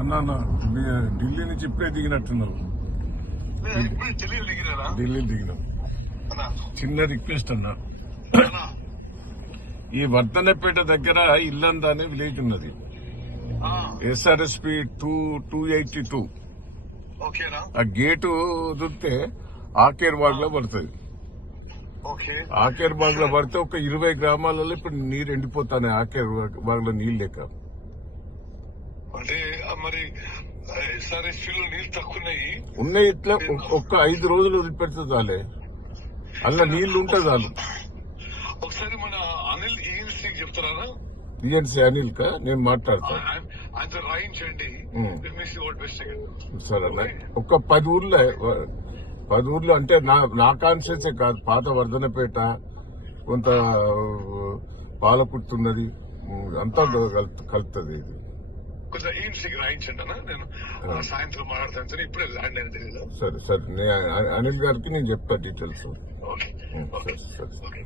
అన్నా ఢిల్లీ నుంచి ఇప్పుడే దిగినారా? ఢిల్లీ అన్నా. చిన్న రిక్వెస్ట్ అన్నా. ఈ వర్ధనపేట దగ్గర ఇల్లంద అనే విలేజ్ ఉన్నది. SRSP two two eighty two. ఆ గేటు వదిలితే ఆకేర్ బాగ్లో పడుతుంది. ఆకేర్ బాగ్లో పడితే ఒక ఇరవై గ్రామాలలో ఇప్పుడు నీరు ఎండిపోతాయి ఆకేర్ బాగ్లో నీళ్ళు లేక. మరి ఎస్ఆర్ఎస్లో నీళ్ళు తక్కువ ఉన్నాయి ఉన్నాయి ఇట్లా ఒక్- ఒక్క ఐదు రోజులు వదిలిపెడితే చాలే. అలా నీళ్ళు ఉంటే చాలు. ఒకసారి మన అనిల్ ఈఎన్సీ చెప్తారా టీఎన్సీ అనిల్ కా నేను మాట్లాడతా. ఆయనతో రాయించండి. సరే అన్న. ఒక పది ఊర్లో పది ఊర్లో అంటే నా నా కాన్షియన్సే కాదు. పాత వర్ధనపేట కొంత పాలకుర్తున్నది అంతా కలుపు- కలుపుతుంది ఇది. కొంచెం ఈఎన్సీకి రాయించండి అన్న. నేను సాయంత్రం మాట్లాడతాను సరే ఇప్పుడే ల్యాండ్ అయిన తెలియదు సరే సరే. అనిల్ గారికి నేను చెప్తా డీటెయిల్స్. ఓకే. ఓకే. ఓకే.